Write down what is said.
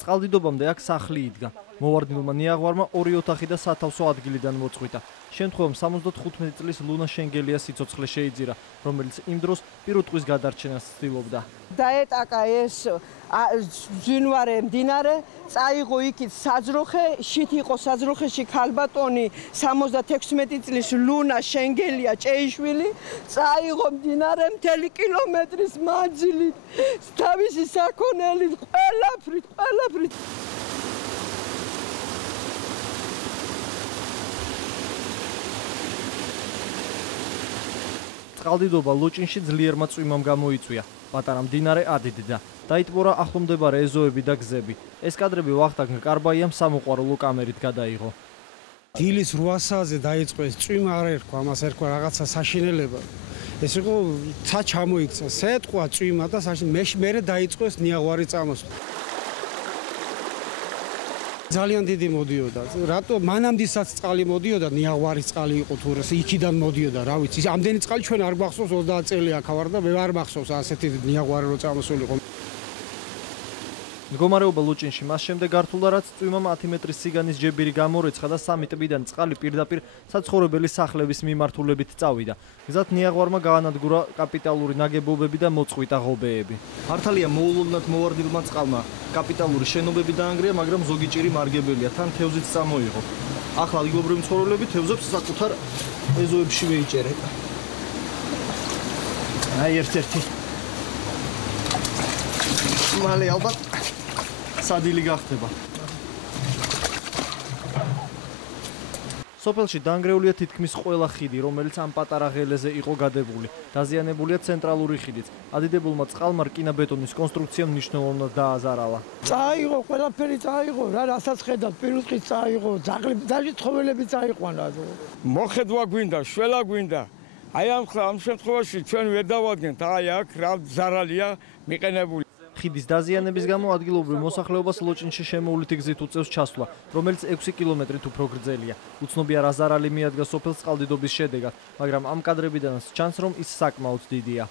წყალდიდობამდე აქ სახლი იდგა. მოვარდნილმა ნიაღვარმა 2 ოთახი და სათავსო ადგილიდან მოწყვიტა. შემთხვევამ 75 წლის ლუნა შენგელია სიცოცხლე შეიძირა, რომელიც იმ დროს პირუტყვის გადარჩენას ცდილობდა. დაეტაკა ეს ჟინვარე მდინარე, წაიღო იქით საძროხე, შით იყო საძროხეში ქალბატონი 76 წლის ლუნა შენგელია ჭეიშვილი, წაიღო მდინარე მთელი კილომეტრის მანძილით, თავისი საქონელით, ყველაფრით. წყალდიდობა ლოჭინში ძლიერმა წვიმამ გამოიწვია. პატარა მდინარე ადიდდა. დაიტბორა ახლომდებარე ეზოები და გზები. ეს კადრები ვახტანგ კარბაიამ სამოყვარულო კამერით გადაიღო. დილის 8 საათზე დაიწყო ეს წვიმა, არ ერქვა, ამას ერქვა რაღაცა საშინელება. ეს იყო ცა ჩამოიქცა, სეტყვა წვიმა და მერე დაიწყო ეს ნიაღვარი წამოსვლა. ძალიან დიდი მოდიოდა. რატო მანამდესაც წყალი მოდიოდა, ნიაღვარი წყალი იყო თუ იქიდან მოდიოდა, რა ვიცი. ამდენი წყალი ჩვენ არ გვახსოვს 30 წელი აქ ვარ და მე არ მახსოვს ასეთი ნიაღვარი რო წამოსულიყო. მდგომარეობა ლოჭინში მას შემდეგ გართულდა, რაც წვიმამ 10 მეტრის სიგანის ჯებირი გამორეცხა და 3 ტბიდან წყალი პირდაპირ საცხოვრებელი სახლების მიმართულებით წავიდა. გზად ნიაღვარმა გაანადგურა კაპიტალური ნაგებობები და მოწყვიტა ღობეები. მართალია მოულოდნად მოვარდნილმა წყალმა კაპიტალური შენობები დაანგრია, მაგრამ ზოგი ჭირი მარგებელია, თან თევზიც წამოიღო. ახლა ადგილობრივი მცხოვრებლები თევზებს საკუთარ ეზოებში ვეიჭერენ. აი ერთ-ერთი მალე ალბათ სადილი გახდება. სოფელში დაანგრეულია თითქმის ყველა ხიდი, რომელიც ამ პატარა ღელეზე იყო გადებული. დაზიანებულია ცენტრალური ხიდიც. ადიდებულმა წყალმა რკინა-ბეტონის კონსტრუქცია მნიშვნელოვნად დააზარალა. წაიღო, ყველაფერი წაიღო, რასაც ხედავთ, პირუტყიც წაიღო, ძაღლი ცხოველები წაიყვანა. მოხედვა გვინდა, შველა გვინდა. აი ამ შემთხვევაში ჩვენ ვერ დავადგენთ, აი აქ რა ზარალია მიყენებული. ხიდის დაზიანების გამო ადგილობრივ მოსახლეობას ლოჭინში შემოვლითი გზით უწევს ჩასვლა, რომელიც 6 კილომეტრით უფრო გრძელია. უცნობია რა ზარალი მიადგა სოფელს წყალდიდობის შედეგად, მაგრამ ამ კადრებიდანაც ჩანს, რომ ის საკმაოდ დიდია.